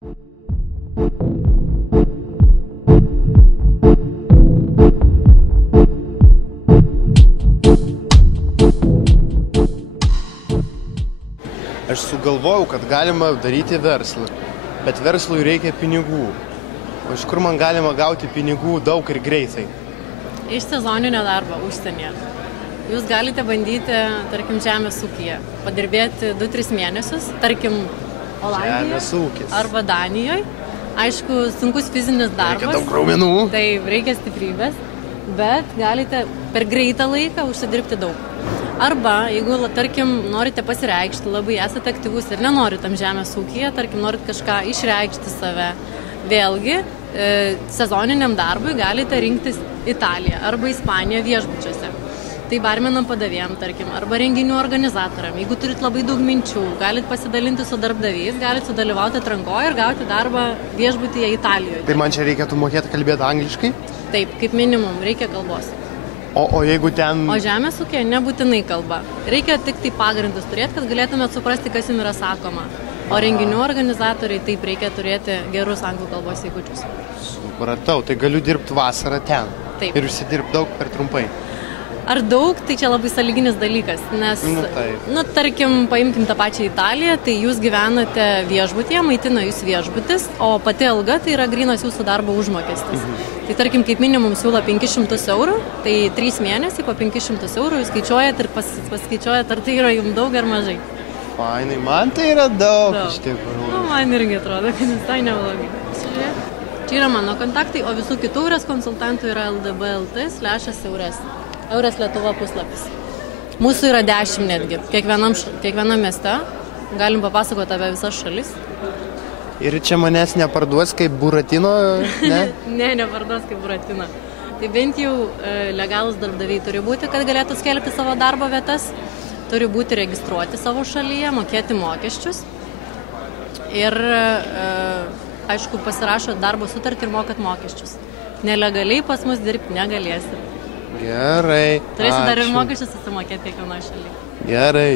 Aš sugalvojau, kad galima daryti verslą, bet verslui reikia pinigų. O iš kur man galima gauti pinigų daug ir greitai? Iš sezoninio darbo užsienyje. Jūs galite bandyti, tarkim, žemės ūkyje, padirbėti 2-3 mėnesius, tarkim, Olandijoje arba Danijoje. Aišku, sunkus fizinis darbas. Reikia daug raumenų. Taip, reikia stiprybės, bet galite per greitą laiką užsidirbti daug. Arba, jeigu, tarkim, norite pasireikšti, labai esate aktyvus ir nenorit tam žemės ūkyje, tarkim, norit kažką išreikšti save, vėlgi, sezoniniam darbui galite rinktis Italiją arba Ispaniją viešbučiuose. Tai barmenam padavėjam, tarkim, arba renginių organizatoriam. Jeigu turit labai daug minčių, galit pasidalinti su darbdaviais, galit sudalyvauti atrankoje ir gauti darbą viešbutyje Italijoje. Tai man čia reikėtų mokėti kalbėti angliškai? Taip, kaip minimum, reikia kalbos. O jeigu ten... O žemės ūkyje nebūtinai kalba. Reikia tik tai pagrindus turėti, kad galėtumėt suprasti, kas jums yra sakoma. O renginių organizatoriai taip reikia turėti gerus anglų kalbos įgūdžius. Supratau, tai galiu dirbti vasarą ten. Taip. Ir užsidirbti daug per trumpai. Ar daug, tai čia labai sąlyginis dalykas, nes, tarkim, paimkim tą pačią Italiją, tai jūs gyvenate viešbutyje, maitina jūs viešbutis, o pati alga tai yra grynas jūsų darbo užmokestis. Tai tarkim, kaip minimum siūlo 500 eurų, tai 3 mėnesiai po 500 eurų jūs skaičiuojat ir paskaičiuojat, ar tai yra jums daug ar mažai. Fainai, man tai yra daug iš tikrųjų. Nu, man irgi atrodo, kad visai neblogai. Čia yra mano kontaktai, o visų kitų Eures konsultantų yra ldb.lt/eures. Eures Lietuva puslapis. Mūsų yra 10 netgi, kiekvienam mieste. Galim papasakoti apie visas šalis. Ir čia manęs neparduos kaip Buratino, ne? Ne, neparduos kaip Buratino. Tai bent jau legalūs darbdaviai turi būti, kad galėtų skelbti savo darbo vietas. Turi būti registruoti savo šalyje, mokėti mokesčius. Ir, aišku, pasirašo darbo sutartį ir mokat mokesčius. Nelegaliai pas mus dirbti negalėsit. Gerai. Turėsi dar ir mokesčius susimokėti kiekvienoje šalyje. Gerai.